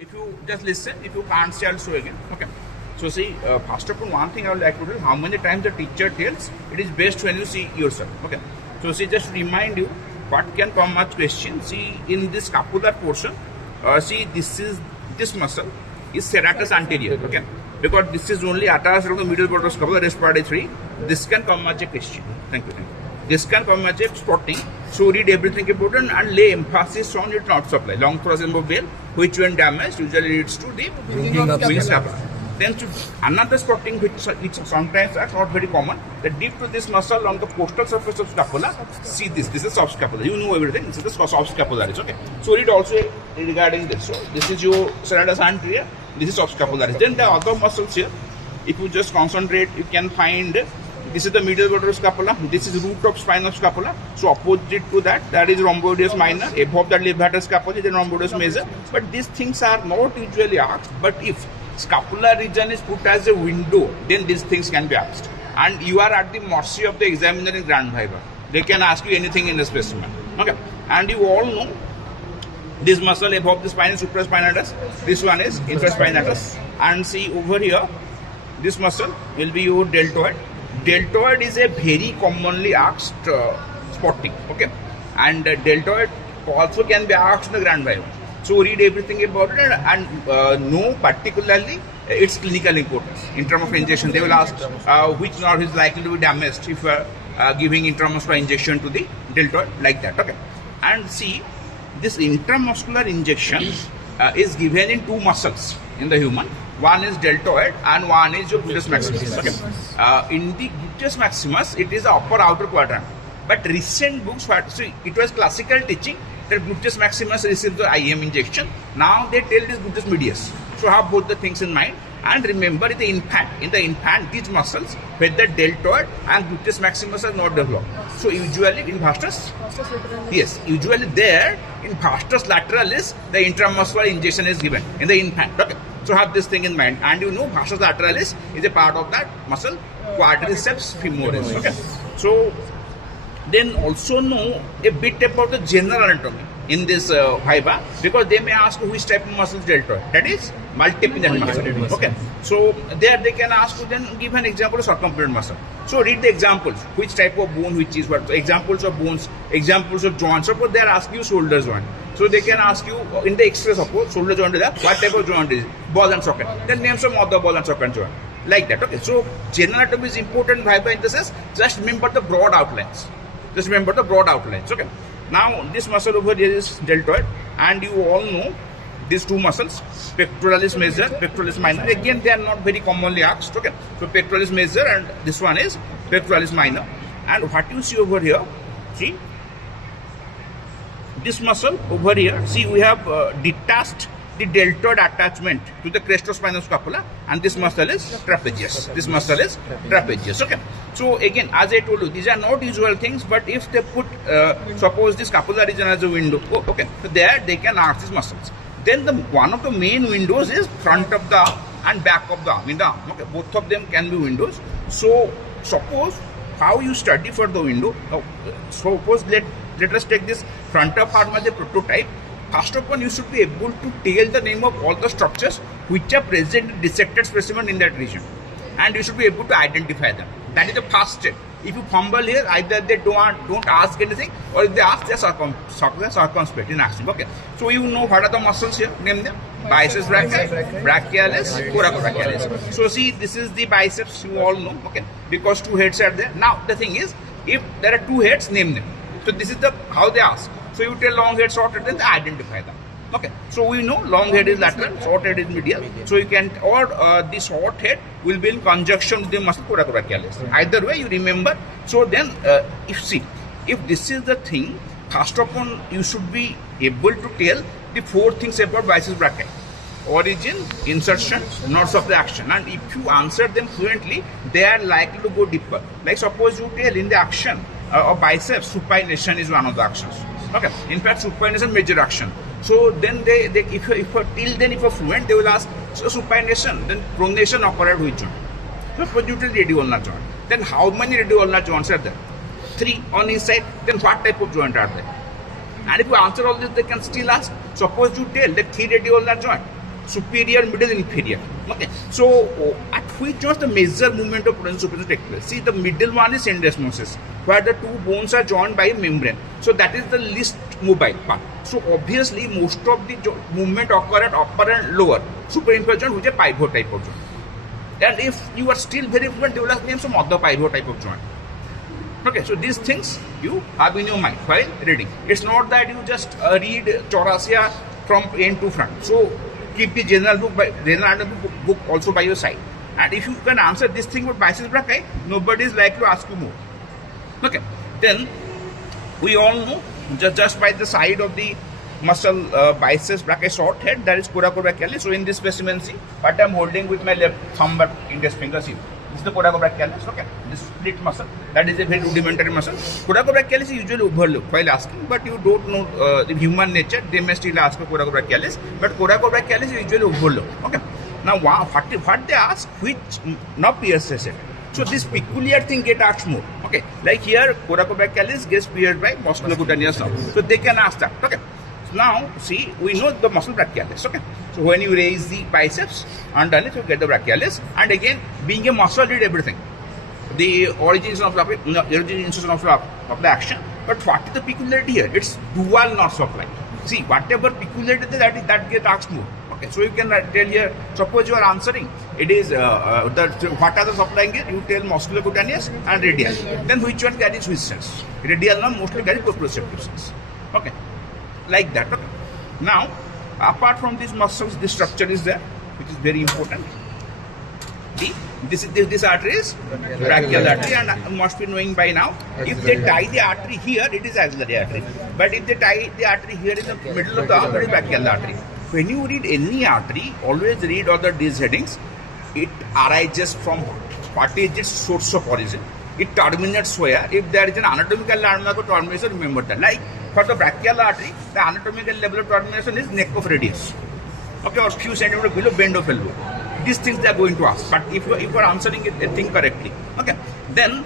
If you just listen, if you can't say, I'll show again. Okay. So see, first of all, one thing I would like to tell, how many times the teacher tells, it is best when you see yourself. Okay. So see, just remind you what can come as question. See, in this scapular portion, see, this muscle is serratus anterior. Okay. Because this is only attached to the middle part of scapula, rest part is free. This can come as a question. Thank you. This can come as a spotting. So read everything about it and lay emphasis on its not supply. Long thoracic vein, which when damaged usually leads to the wing scapula. Then another spotting which sometimes are not very common. The deep to this muscle on the costal surface of scapula. See this is subscapular. You know everything. This is the subscapularis. Okay. So read also regarding this. So this is your serratus anterior. This is subscapularis. Then the other muscles here, if you just concentrate, you can find this is the medial border of scapula. This is root of spine of scapula. So opposite to that is rhomboideus minor. Above that levator scapula is the rhomboideus major. But these things are not usually asked. But if scapular region is put as a window, then these things can be asked. And you are at the mercy of the examiner in Grand Viva. They can ask you anything in the specimen. Okay. And you all know this muscle above the spine is supraspinatus. This one is infraspinatus. And see over here, this muscle will be your deltoid. Deltoid is a very commonly asked spotting. Okay. And deltoid also can be asked in the Grand Viva. So read everything about it and know particularly its clinical importance. In terms of injection, they will ask which nerve is likely to be damaged if giving intramuscular injection to the deltoid, like that. Okay. And see, this intramuscular injection is given in two muscles in the human. One is deltoid and one is your gluteus maximus. Okay. In the gluteus maximus, it is the upper outer quadrant. But recent books, so it was classical teaching that gluteus maximus receives the IM injection. Now they tell this gluteus medius. So have both the things in mind. And remember, in the infant, these muscles, whether deltoid and gluteus maximus are not developed. So usually in vastus, yes, usually there in vastus lateralis, the intramuscular injection is given in the infant. Okay. So have this thing in mind. And you know, vastus lateralis is a part of that muscle, quadriceps femoris. Okay. So then also know a bit about the general anatomy in this Viva, because they may ask which type of muscle is deltoid. That is multipinal muscle. Okay. So there they can ask you, then give an example of circumferent muscle. So read the examples. Which type of bone, which is what. So examples of bones, examples of joints. Suppose they are asking you shoulder joint. So they can ask you in the X-ray, suppose shoulder joint is that, what type of joint is it? Ball and socket. Then name some other ball and socket joint. Like that. Okay. So general anatomy is important Viva in the sense, just remember the broad outlines. Just remember the broad outlines. Okay. Now this muscle over here is deltoid, and you all know these two muscles, pectoralis major, pectoralis minor. Again, they are not very commonly asked. Okay. So pectoralis major and this one is pectoralis minor. And what you see over here, see this muscle over here. See, we have detached the deltoid attachment to the crestospinal scapula, and this muscle is trapezius. This muscle is trapezius. Okay. So again, as I told you, these are not usual things, but if they put, suppose the scapular region as a window, okay, so there they can ask these muscles. Then one of the main windows is front of the arm and back of the arm. In the arm, okay, both of them can be windows. So suppose how you study for the window. Suppose let us take this front of arm as a prototype. First of all, you should be able to tell the name of all the structures which are present in dissected specimen in that region, and you should be able to identify them. That is the first step. If you fumble here, either they don't ask anything, or if they ask, they are circumspect in asking. Okay. So you know what are the muscles here? Name them. Biceps brachialis, coracobrachialis. So see, this is the biceps. You all know. Okay. Because two heads are there. Now the thing is, if there are two heads, name them. So this is the how they ask. So you tell long head, short head, then they identify them. Okay. So we know long head is lateral, short head is medial. So you can, or the short head will be in conjunction with the muscle coracobrachialis. Either way, you remember. So then, if this is the thing, first of all, you should be able to tell the four things about biceps brachii: origin, insertion, nodes of the action. And if you answer them fluently, they are likely to go deeper. Like suppose you tell in the action of biceps, supination is one of the actions. Okay. In fact, supination major action. So then if you're fluent, they will ask, so supination, then pronation occurred which joint? So suppose you tell radioulnar joint. Then how many radioulnar joints are there? 3 on each side. Then what type of joint are there? And if you answer all this, they can still ask. Suppose you tell that 3 radioulnar joint. superior, middle, inferior. Okay, so at which was the major movement of potential superior take place? See, the middle one is syndesmosis, where the two bones are joined by a membrane. So that is the least mobile part. So obviously most of the movement occur at upper and lower superior joint, which is a pivot type of joint. And if you are still very fluent, they will have named some other pivot type of joint. Okay, so these things you have in your mind while reading. It's not that you just read thoracia from end to front. So keep the general book also by your side. And if you can answer this thing with biceps brachii, nobody is likely to ask you more. Okay, then we all know just by the side of the muscle biceps brachii short head, that is coracobrachialis. So in this specimen, see what I am holding with my left thumb or index finger. See, this is the coracobrachialis. Okay, this split muscle, that is a very rudimentary muscle. Coracobrachialis is usually overlooked while asking, but you don't know the human nature. They may still ask for coracobrachialis, but coracobrachialis is usually overlooked. Okay, now what they ask, which now pierces it. So this peculiar thing get asked more. Okay, like here coracobrachialis gets pierced by musculocutaneous nerve. So they can ask that. Okay. Now, see, we know the muscle brachialis, okay? So when you raise the biceps underneath, you get the brachialis. And again, being a muscle, did everything. The origins of the action. But what is the peculiarity here? It's dual nerve supply. See, whatever peculiarity that gets asked more. Okay, so you can tell here, suppose you are answering, it is, what are the supplying here? You tell musculocutaneous and radial. Then which one carries which sense? Radial nerve mostly carries proprioceptive sense. Okay. Like that. Okay. Now, apart from these muscles, this structure is there, which is very important. See, this artery is brachial artery, and you must be knowing by now. If they tie the artery here, it is axillary artery. But if they tie the artery here in the middle of the arm, it is brachial artery. When you read any artery, always read all these headings. It arises from what is its source of origin. It terminates where. If there is an anatomical landmark of termination, remember that. Like for the brachial artery, the anatomical level of termination is neck of radius. Okay, or few centimeters below bend of elbow. These things they are going to ask. But if you are answering a thing correctly, okay, then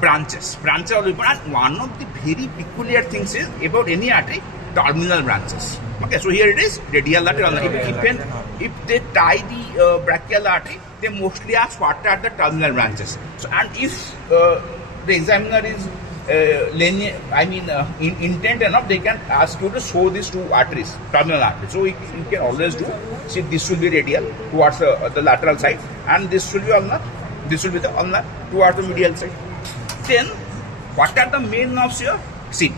branches. Branches are important. And one of the very peculiar things is about any artery, terminal branches. Okay, so here it is radial artery. If they tie the brachial artery, they mostly ask what are the terminal branches. So, and if the examiner is intent enough, they can ask you to show these two arteries, terminal arteries. So you can always do. See, this will be radial towards the lateral side, and this will be ulnar. This will be the ulnar towards the medial side. Then, what are the main nerves here? See,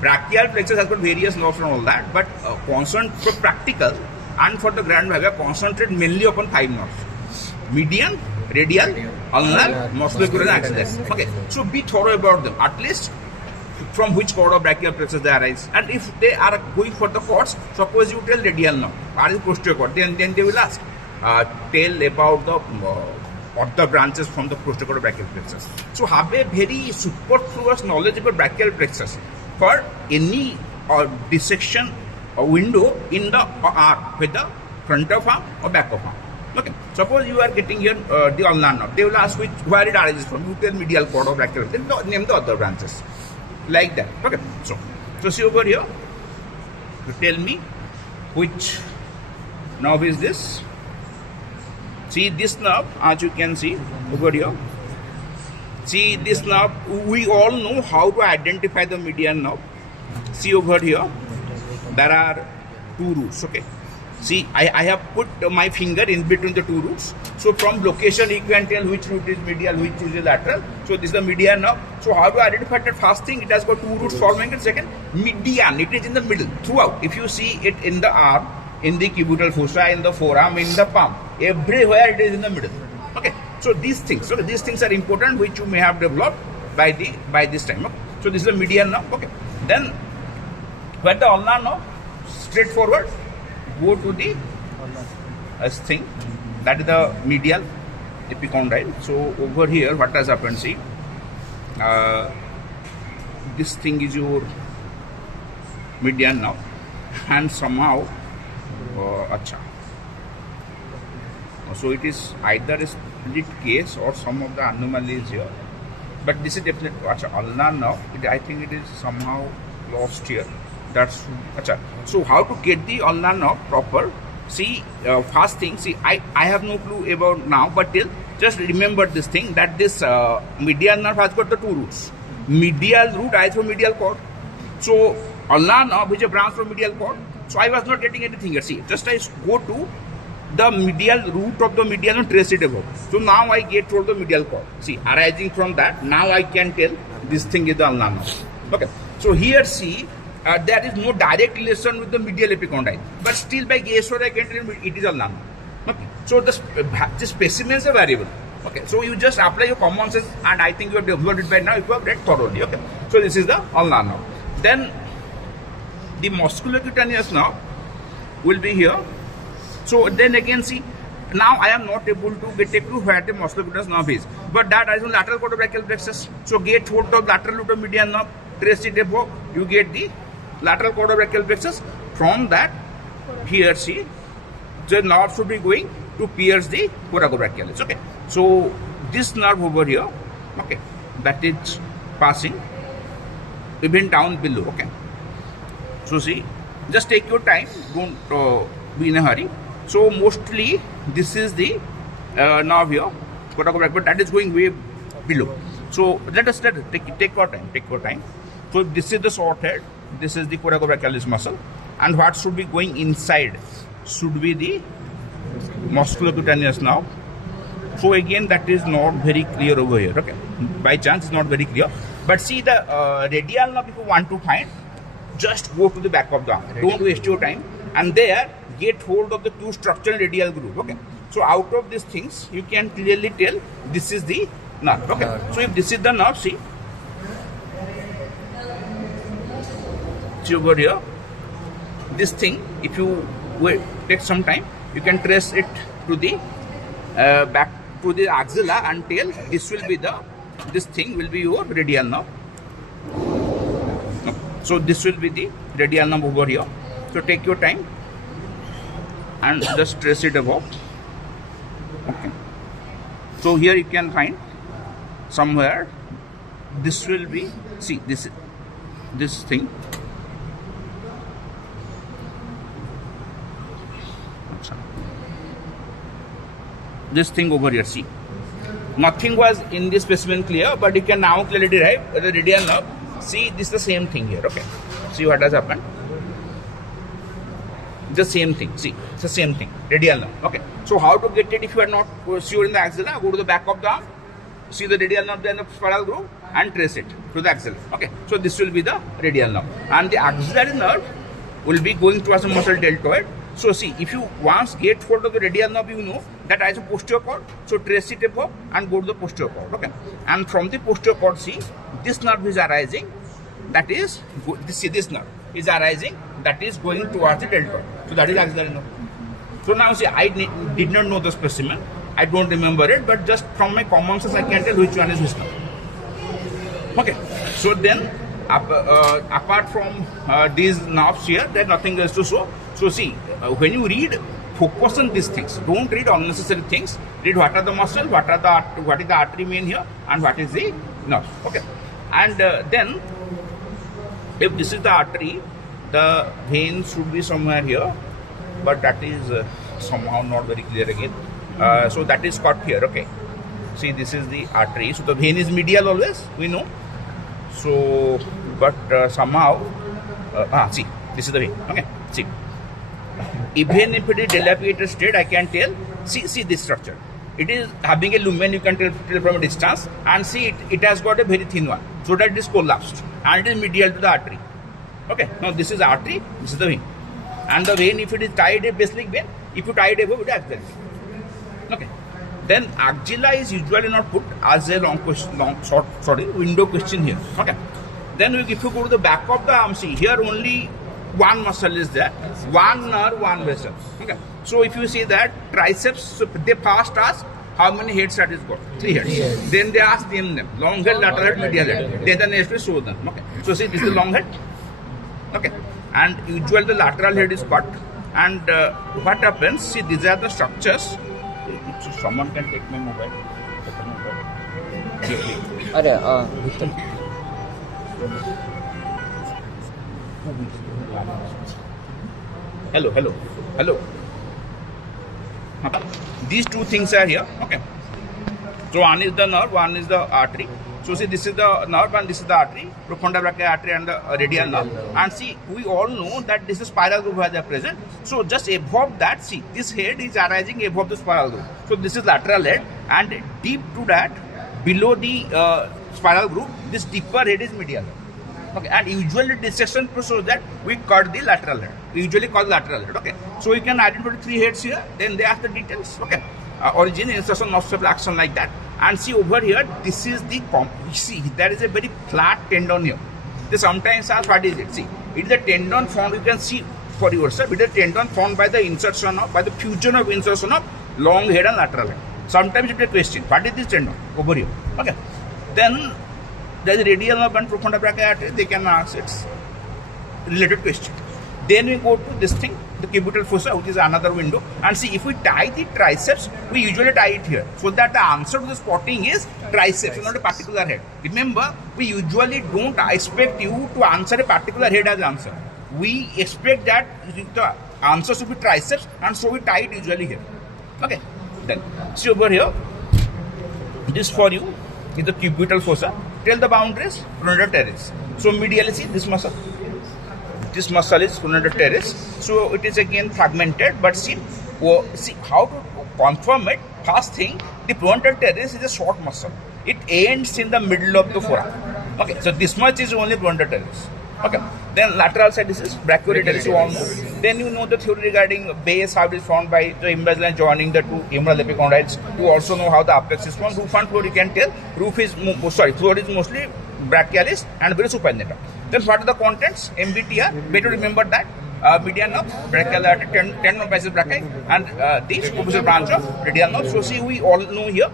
brachial plexus has got various nerves and all that, but for practical and for the grand we concentrate mainly upon 5 nerves: median, radial, ulnar, musculoskeletal, axillary. Okay, so be thorough about them. At least from which chord of brachial plexus they arise, and if they are going for the chords, suppose you tell radial nerve, what is posterior chord, then they will ask, tell about the other branches from the posterior chord of brachial plexus. So have a very superfluous knowledge about brachial plexus for any dissection window in the arm, whether front of arm or back of arm. Okay, suppose you are getting here the ulnar nerve. They will ask where it arises from. You tell medial chord or brachial. Then name the other branches. Like that. Okay, so see over here. You tell me which nerve is this. See this nerve, as you can see over here. See this nerve. We all know how to identify the median nerve. See over here. There are 2 roots. Okay. See, I have put my finger in between the 2 roots. So from location, you can tell which root is medial, which is lateral. So this is the median nerve. So how do I identify that? First thing, it has got 2 roots forming it. Second, median. It is in the middle throughout. If you see it in the arm, in the cubital fossa, in the forearm, in the palm, everywhere it is in the middle. Okay. So these things are important, which you may have developed by this time. Okay? So this is the median nerve. Okay. Then where the ulnar nerve, straightforward. Go to the thing, that is the medial epicondyle. So over here, what has happened? See, this thing is your median now, and somehow, so it is either a split case or some of the anomalies here. But this is definitely ulnar now. I think it is somehow lost here. That's so how to get the ulnar nerve proper? see, first thing, see, I have no clue about now, but till just remember this thing that this medial nerve has got the two roots. Medial root, medial cord. So, ulnar nerve which is a branch from medial cord. So, I was not getting anything here. See, just I go to the medial root of the medial and trace it above. So, now I get toward the medial cord. See, arising from that, now I can tell this thing is the ulnar nerve. Okay. So, here see, there is no direct relation with the medial epicondyle, but still by guesswork I can tell it is ulnar nerve. Okay. So, the specimens are variable. Okay, so you just apply your common sense, and I think you have developed it by now if you have read thoroughly. Okay, so this is the ulnar nerve. Then the musculocutaneous nerve will be here. So then again, see, now I am not able to get a clue where the musculocutaneous nerve is, but that is on lateral quarterbrachial plexus. So get hold of lateral root of median nerve, trace it above, you get the lateral quarterbrachial plexus. From that, here see, the nerve should be going to pierce the coracobrachialis. Okay. So this nerve over here, okay, that is passing even down below. Okay. So see, just take your time, don't be in a hurry. So mostly this is the nerve here, coracobrachialis, but that is going way below. So let us take your time, take your time. So this is the short head, this is the coracobrachialis muscle, and what should be going inside should be the musculocutaneous nerve. So again, that is not very clear over here. Okay, by chance it's not very clear. But see the radial nerve, if you want to find, just go to the back of the arm. Don't waste your time, and there get hold of the two structural radial groove. Okay, so out of these things you can clearly tell this is the nerve. Okay, so if this is the nerve, see over here, this thing, if you wait, take some time, you can trace it to the back to the axilla and tell this will be the, this thing will be your radial nerve. So this will be the radial nerve over here. So take your time and just trace it above. Okay. So here you can find somewhere this will be, see this thing. This thing over here, see, nothing was in this specimen clear, but you can now clearly derive the radial nerve. See, this is the same thing here. Okay, see what has happened. The same thing. See, it's the same thing. Radial nerve. Okay. So how to get it if you are not sure in the axilla? Go to the back of the arm. See the radial nerve, then the spiral groove, and trace it to the axilla. Okay. So this will be the radial nerve, and the axillary nerve will be going towards the muscle deltoid. So see, if you once get hold of the radial nerve, you know that as a posterior cord. So trace it above and go to the posterior cord. Okay. And from the posterior cord, see, this nerve is arising. That is, this nerve is arising. That is going towards the deltoid. So that is axillary nerve. So now see, I did not know the specimen. I don't remember it, but just from my common sense, I can tell which one is which nerve. Okay. So then, apart from these nerves here, there is nothing else to show. So see, when you read, focus on these things. Don't read unnecessary things. Read what are the muscle, what is the artery main here, and what is the nerve. Okay. And then, if this is the artery, the vein should be somewhere here, but that is somehow not very clear again. So that is cut here. Okay. See, this is the artery. So the vein is medial always, we know. So, but somehow, see, this is the vein. Okay. See. Even if it is dilapidated state, I can tell, see this structure. It is having a lumen, you can tell from a distance, and see it has got a very thin one, so that it is collapsed, and it is medial to the artery. Okay, now this is artery, this is the vein. And the vein, if it is tied a basilic vein, if you tie it above, it is axilla. Okay. Then axilla is usually not put as a window question here. Okay. Then if you go to the back of the arm, see here only one muscle is there, one nerve, one vessel. Okay. So if you see that triceps, so they first ask how many heads that is got? 3 heads. Yes. Then they ask them long head, lateral head, medial head. Then the next will show them. Okay. So see, this is the long head. Okay. And usually the lateral head is cut. And what happens? See, these are the structures. So someone can take my mobile. Hello. Okay. These two things are here. Okay. So one is the nerve, one is the artery. So see, this is the nerve and this is the artery, profunda brachii artery and the radial nerve. And see, we all know that this is spiral groove has present. So just above that, see, this head is arising above the spiral groove. So this is lateral head, and deep to that, below the spiral groove, this deeper head is medial. Okay, and usually dissection shows that we cut the lateral head. We usually call lateral head. Okay, so you can identify 3 heads here. Then they ask the details. Okay, origin, insertion, nonstop action like that. And see over here, this is the see, there is a very flat tendon here. They sometimes ask what is it. See, it is a tendon formed. You can see for yourself. It is a tendon formed by the insertion of, by the fusion of insertion of long head and lateral head. Sometimes it is a question. What is this tendon over here? Okay, then there is radial nerve and profunda brachii artery. They can ask its related question. Then we go to this thing, the cubital fossa, which is another window. And see, if we tie the triceps, we usually tie it here, so that the answer to the spotting is triceps, not a particular head. Remember, we usually don't expect you to answer a particular head as answer. We expect that the answer should be triceps, and so we tie it usually here. Okay, then see over here, this for you is the cubital fossa. Tell the boundaries, pronator teres. So medially, see this muscle. This muscle is pronator teres. So it is again fragmented, but see how to confirm it. First thing, the pronator teres is a short muscle. It ends in the middle of the forearm. Okay, so this much is only pronator teres. Okay, then lateral side, this is brachioteres, you all know. Then you know the theory regarding base, how it is formed by the imbrance joining the two humeral epicondyles. You also know how the apex is formed. Roof and floor, you can tell. Floor is mostly brachialis and very supinator. Then what are the contents? MBTR, better remember that. Median nerve, brachial artery, tendon of biceps brachii, and the superficial branch of radial nerve. So see, we all know here,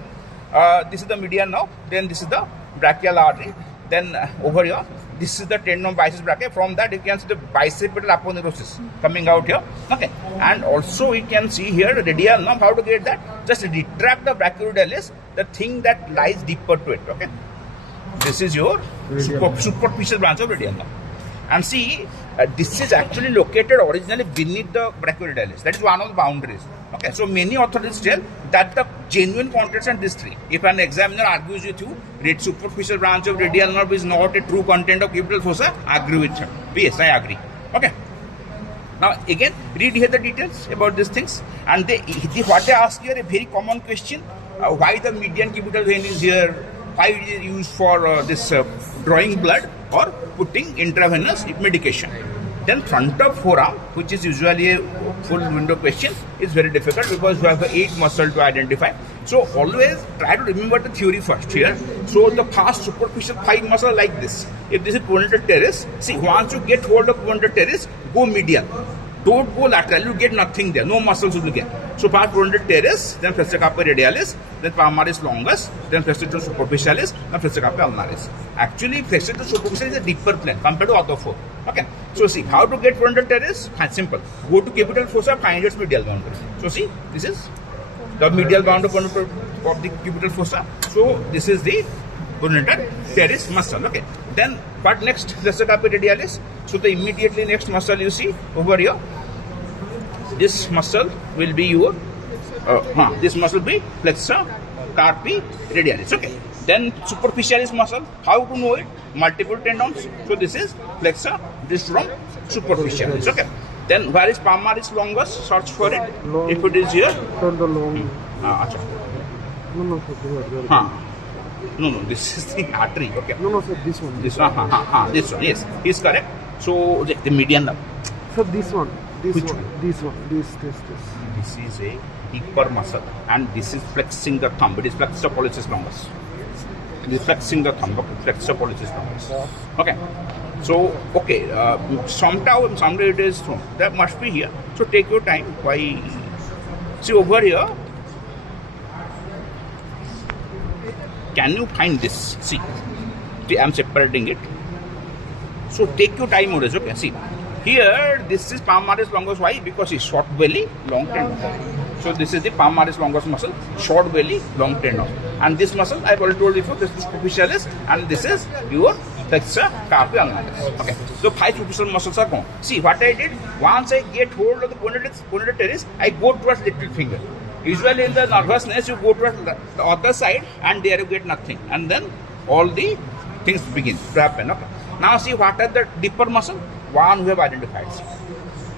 this is the median nerve, then this is the brachial artery, then over here, this is the tendon of biceps brachii. From that, you can see the bicipital aponeurosis coming out here. Okay, and also we can see here radial nerve. How to get that? Just retract the brachioidalis, the thing that lies deeper to it. Okay, this is your superficial branch of radial nerve. And see, this is actually located originally beneath the brachioidalis. That is one of the boundaries. Okay, so many authorities tell that the genuine contents are these three. If an examiner argues with you, that superficial branch of radial nerve is not a true content of cubital fossa, agree with him. Yes, I agree. Okay. Now again, read here the details about these things. And what they ask here, a very common question: why the median cubital vein is here? Why it is used for this drawing blood or putting intravenous medication? Then front of forearm, which is usually a full window question, is very difficult because you have 8 muscles to identify. So always try to remember the theory first here. So the first superficial thigh muscle like this. If this is pronator teres, see, once you get hold of pronator teres, go medial. Don't go lateral, you get nothing there, no muscles will get. So first pronator teres, then flexor carpi radialis, then palmaris longus, then flexor superficialis, then flexor carpi ulnaris. Actually, flexor superficialis is a deeper plane compared to other 4. Okay, so see, how to get pronator teres? Simple. Go to cubital fossa, find its medial boundary. So see, this is the medial boundary of the cubital fossa. So this is the pronator teres muscle. Okay, then what next? Flexor carpi radialis. So the immediately next muscle you see over here, this muscle will be your this muscle will be flexor carpi radialis. Okay, then superficialis muscle, how to know it? Multiple tendons. So this is flexor, this from superficialis. Okay, then where is palmaris longus? Search for it. If it is here, no, this is the artery. Okay. No, sir, this one. This one. This one. Yes, he is correct. So the median nerve. So this one. This Which one. one? This one. This. This is a deeper muscle, and this is flexing the thumb. It is flexor pollicis longus. It is flexing the thumb. Okay, flexor pollicis longus. Okay. So okay, someday it is thrown. That must be here. So take your time. Why? See over here. Can you find this? See, I am separating it. So take your time, always. Okay, see. Here, this is palmaris longus. Why? Because it's short belly, long tendon. So this is the palmaris longus muscle, short belly, long tendon. And this muscle, I've already told you before, this is superficialis, and this is your flexor carpi ulnaris. Okay. So 5 superficial muscles are gone. See what I did? Once I get hold of the pronator teres, I go towards little finger. Usually in the nervousness, you go to the other side and there you get nothing. And then all the things begin to happen. Okay. Now see what are the deeper muscle? One we have identified. See.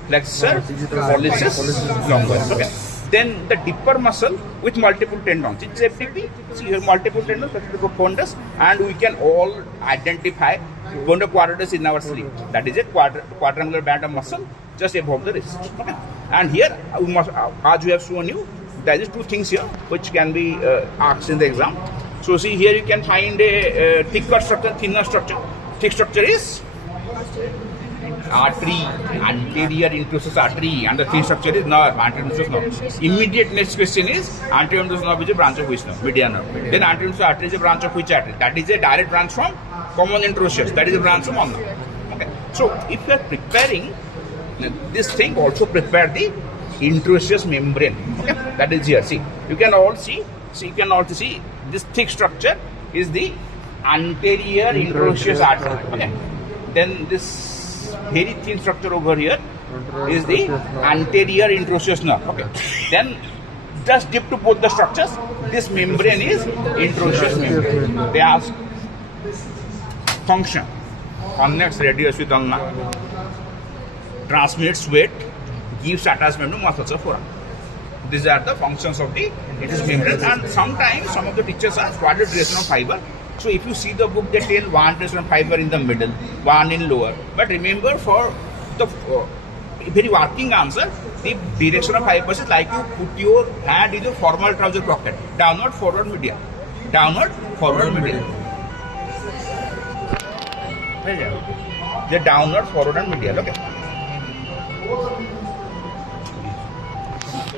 Flexor, pollicis, longus. Okay. Then the deeper muscle with multiple tendons. It's FDP. See here multiple tendons, profundus, and we can all identify bunda quadratus in our sleeve. That is a quadrangular band of muscle just above the wrist. Okay. And here we must, as we have shown you, there is two things here which can be asked in the exam. So see here you can find a thicker structure, thinner structure. Thick structure is artery, anterior introsseous artery, and the thin structure is nerve, anterior introsseous nerve. Immediate next question is anterior introsseous nerve is a branch of which nerve? Median nerve. Then anterior introsseous artery is a branch of which artery? That is a direct branch from common introsseous. That is a branch from ulnar. Okay. So if you are preparing this thing, also prepare the introsseous membrane. Okay. That is here. See, you can all see. See, you can also see this thick structure is the anterior introsseous artery. Okay. Then this very thin structure over here is the anterior introsseous nerve. Okay. Then just dip to both the structures. This membrane is introsseous membrane. They ask function. Connects radius with ulna. Transmits sweat. Gives attachment to muscles of forearm. These are the functions of the introsseous membrane. And sometimes some of the teachers ask what is duration of fiber. So if you see the book, they tell one duration fiber in the middle, one in lower. But remember, for the very working answer, the direction of fibers is like you put your hand in the formal trouser pocket, downward, forward, medial, downward, forward, medial. The downward, forward, and medial. Okay.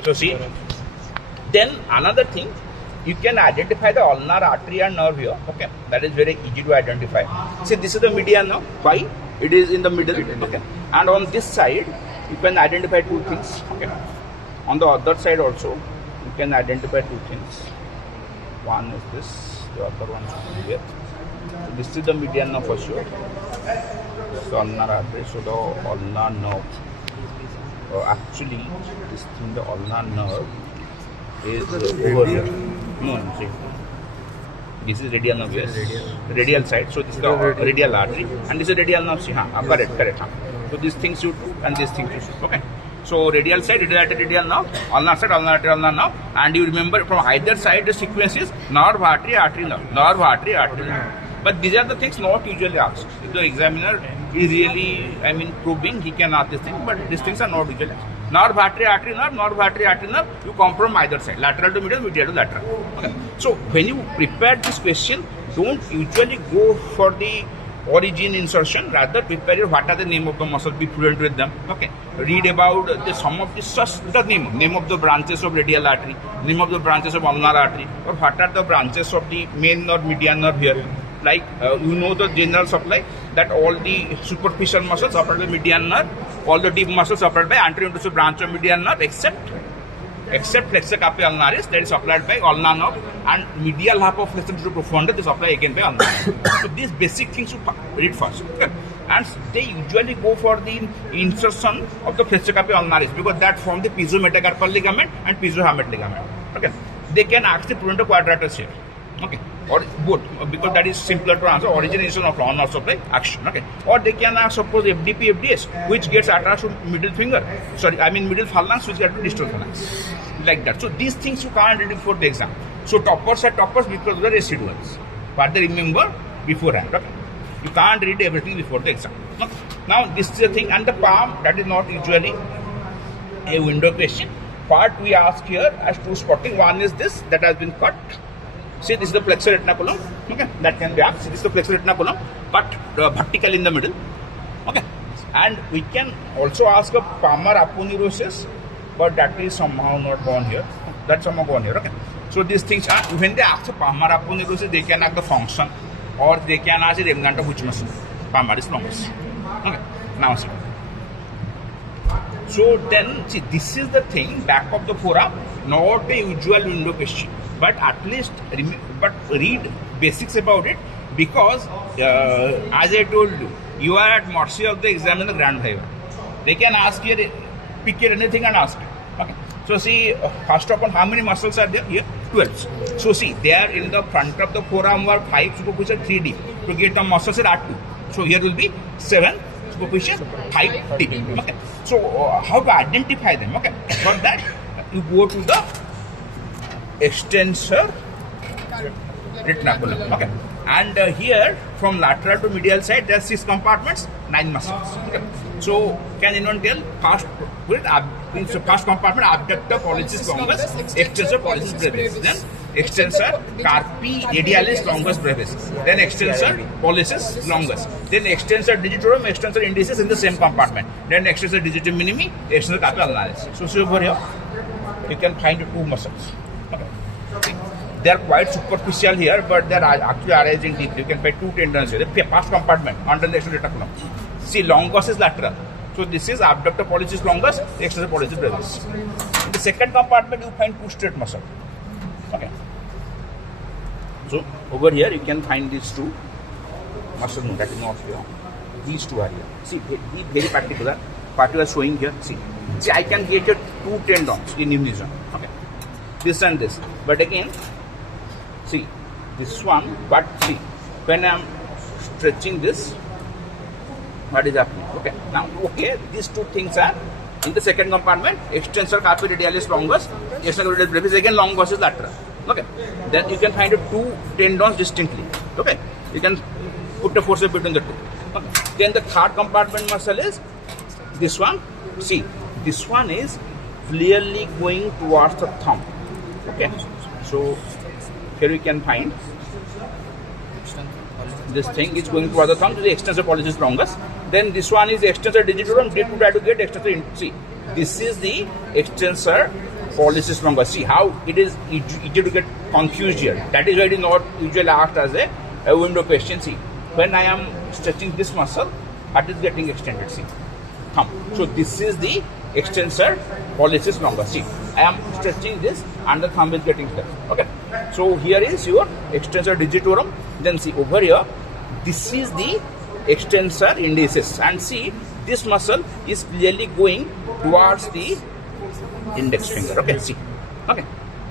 So see, then another thing. You can identify the ulnar artery and nerve here. Okay, that is very easy to identify. See, this is the median now. Why? It is in the middle. Okay, and on this side, you can identify two things. Okay, on the other side also, you can identify two things. One is this, the other one is here. So this is the median now for sure. So ulnar artery. So the ulnar nerve. Actually, this thing, the ulnar nerve, is over here. No, see. This is radial nerve, yes. Radial side. So this is the radial artery, and this is radial nerve. See, correct. So these things you do, and these things you do. Okay. So radial side, radial nerve, ulnar side, ulnar artery, ulnar nerve, and you remember from either side the sequence is nerve, artery, artery, nerve, nerve, artery, artery, nerve. But these are the things not usually asked. If the examiner is really, probing, he can ask this thing, but these things are not usually asked. Nerve, artery, artery, nerve, you come from either side, lateral to medial, medial to lateral. Okay. So when you prepare this question, don't usually go for the origin insertion, rather prepare what are the name of the muscle, be fluent with them. Okay. Read about the some of the name of the branches of radial artery, name of the branches of ulnar artery, or what are the branches of the main nerve, median nerve here. Like you know the general supply that all the superficial muscles supplied by median nerve, all the deep muscles supplied by anterior introsseous branch of median nerve, except flexor carpi ulnaris, that is supplied by ulnar nerve, and medial half of flexor profundus is supplied again by ulnar nerve. So these basic things you read first. Okay. And they usually go for the insertion of the flexor carpi ulnaris because that forms the piezometacarpal ligament and piezohamate ligament. Okay. They can ask the prudential quadratus here. Okay, or both, because that is simpler to answer, origination of ulnar supply action. Okay, or they can suppose FDP, FDS, which gets attached to middle finger, middle phalanx, which gets to distal phalanx, like that. So these things you can't read before the exam. So toppers are toppers because they are residuals, but they remember beforehand. Okay, you can't read everything before the exam. Okay. Now this is the thing, and the palm, that is not usually a window question. Part we ask here as two spotting. One is this that has been cut. See, this is the flexor retinaculum. Okay, that can be asked. This is the flexor retinaculum, but vertical in the middle. Okay, and we can also ask a palmar aponeurosis, but that is somehow not gone here. That's somehow gone here. Okay, so these things are, when they ask a palmar aponeurosis, they can ask the function, or they can ask the remnant of which muscle. Palmaris longus. Okay, now see. So then, see, this is the thing, back of the forearm, not a usual window question. But at least read basics about it, because as I told you, you are at mercy of the examiner, grand viva. They can ask you, pick anything and ask it. Okay. So see, first of all, how many muscles are there? Here, 12. So see, there in the front of the forearm were 5 superficial, 3 deep. To get the muscles are 2. So here will be 7 superficial, 5 deep. Okay. So how to identify them? Okay. For that, you go to the extensor retinaculum. Okay. And here, from lateral to medial side, there are 6 compartments, 9 muscles. Okay. So, can anyone tell? First compartment, abductor pollicis longus, extensor pollicis brevis. Then extensor carpi radialis longus brevis. Then extensor pollicis longus. Then extensor digitorum, extensor indicis in the same compartment. Then extensor digitum minimi, extensor carpi ulnaris. So, see over here, you can find 2 muscles. Okay. They are quite superficial here, but they are actually arising deep. You can find 2 tendons here. The first compartment under the extensor reticulum. See, longus is lateral. So this is abductor pollicis longus, extensor pollicis brevis. In the second compartment, you find 2 straight muscles. Okay. So over here, you can find these 2 muscles. No, that is not here. These 2 are here. See, be very particular. What you are showing here. See, I can get your 2 tendons in unison. Okay. This and this. But again, see, this one. But see, when I am stretching this, what is happening? Okay. Now, okay, these 2 things are in the second compartment, extensor carpi radialis longus, extensor radialis brevis, again longus is lateral. Okay. Then you can find 2 tendons distinctly. Okay. You can put the forces between the 2. Okay. Then the third compartment muscle is this one. See, this one is clearly going towards the thumb. Okay. So here you can find this thing is going towards the thumb to the extensor pollicis longus. Then this one is extensor digitorum. Did to try to get extensor. See, this is the extensor pollicis longus. See how it is easy to get confused here. That is why it is not usually asked as a window question. See, when I am stretching this muscle, that is getting extended. See, thumb. So this is the extensor pollicis longus. See, I am stretching this and the thumb is getting stretched. Okay. So here is your extensor digitorum. Then see over here, this is the extensor indicis, and see this muscle is clearly going towards the index finger. Okay, see. Okay,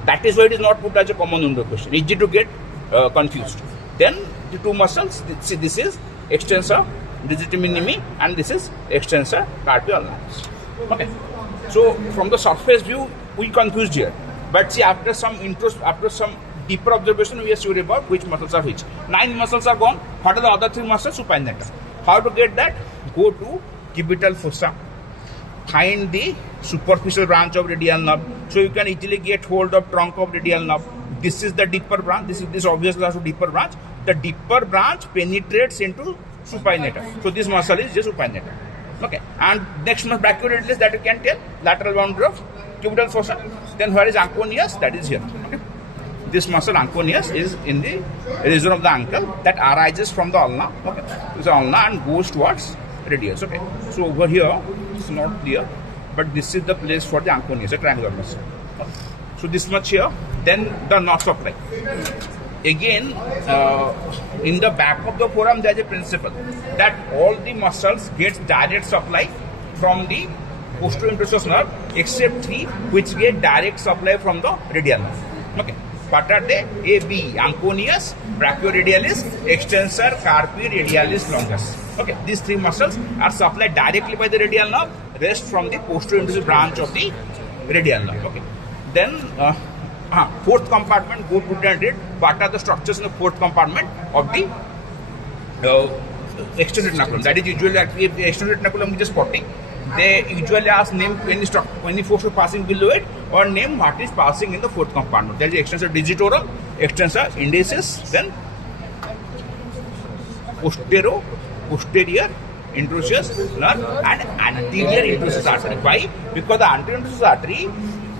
that is why it is not put as a common window question. Easy to get confused. Then the 2 muscles. See, this is extensor digitum minimi, and this is extensor carpi ulnaris. Okay. So from the surface view, we confused here. But see, after some deeper observation, we are sure about which muscles are which. 9 muscles are gone. What are the other 3 muscles? Supinator. How to get that? Go to cubital fossa. Find the superficial branch of radial nerve. So you can easily get hold of trunk of radial nerve. This is the deeper branch. This obviously has a deeper branch. The deeper branch penetrates into supinator. So this muscle is just supinator. Okay. And next muscle brachioradialis, that you can tell lateral boundary of cubital fossa. Then where is anconeus? That is here. Okay. This muscle anconeus is in the region of the ankle that arises from the ulna. Okay. It's the ulna and goes towards radius. Okay. So over here, it's not clear, but this is the place for the anconeus, a triangular muscle. Okay. So this much here. Then the nerve supply. Again, in the back of the forearm, there is a principle that all the muscles get direct supply from the posterior interosseous nerve, except 3 which get direct supply from the radial nerve. Okay. What are they? A, B, anconeus, brachioradialis, extensor carpi radialis longus. Okay, these 3 muscles are supplied directly by the radial nerve, rest from the posterior interosseous branch of the radial nerve. Okay. Then, fourth compartment, go put and read what are the structures in the fourth compartment of the extensor retinaculum. That is usually actually if the extensor retinaculum is just spotting. They usually ask name any force passing below it or name what is passing in the fourth compartment. That is extensor digitorum, extensor indicis, then posterior interosseous nerve and anterior interosseous artery. Why? Because the anterior interosseous artery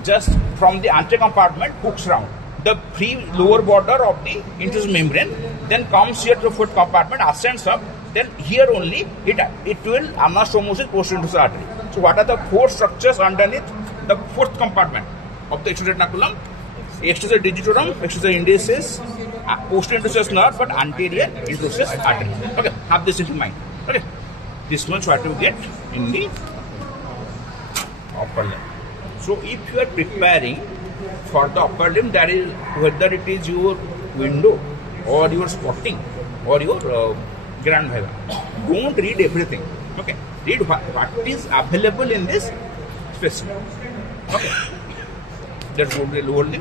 just from the anterior compartment hooks round the free lower border of the interosseous membrane, then comes here to the fourth compartment, ascends up. Then here only it will anastomosis posterior interosseous artery. So what are the 4 structures underneath the fourth compartment of the extensor retinaculum? Extensor digitorum, extensor indicis, posterior interosseous nerve, but anterior interosseous artery. Okay, have this in mind. Okay, this much what you get in the upper limb. So if you are preparing for the upper limb, that is whether it is your window or your spotting or your grand viva, don't read everything. Okay, read what is available in this specimen. Okay, that's what we'll hold it.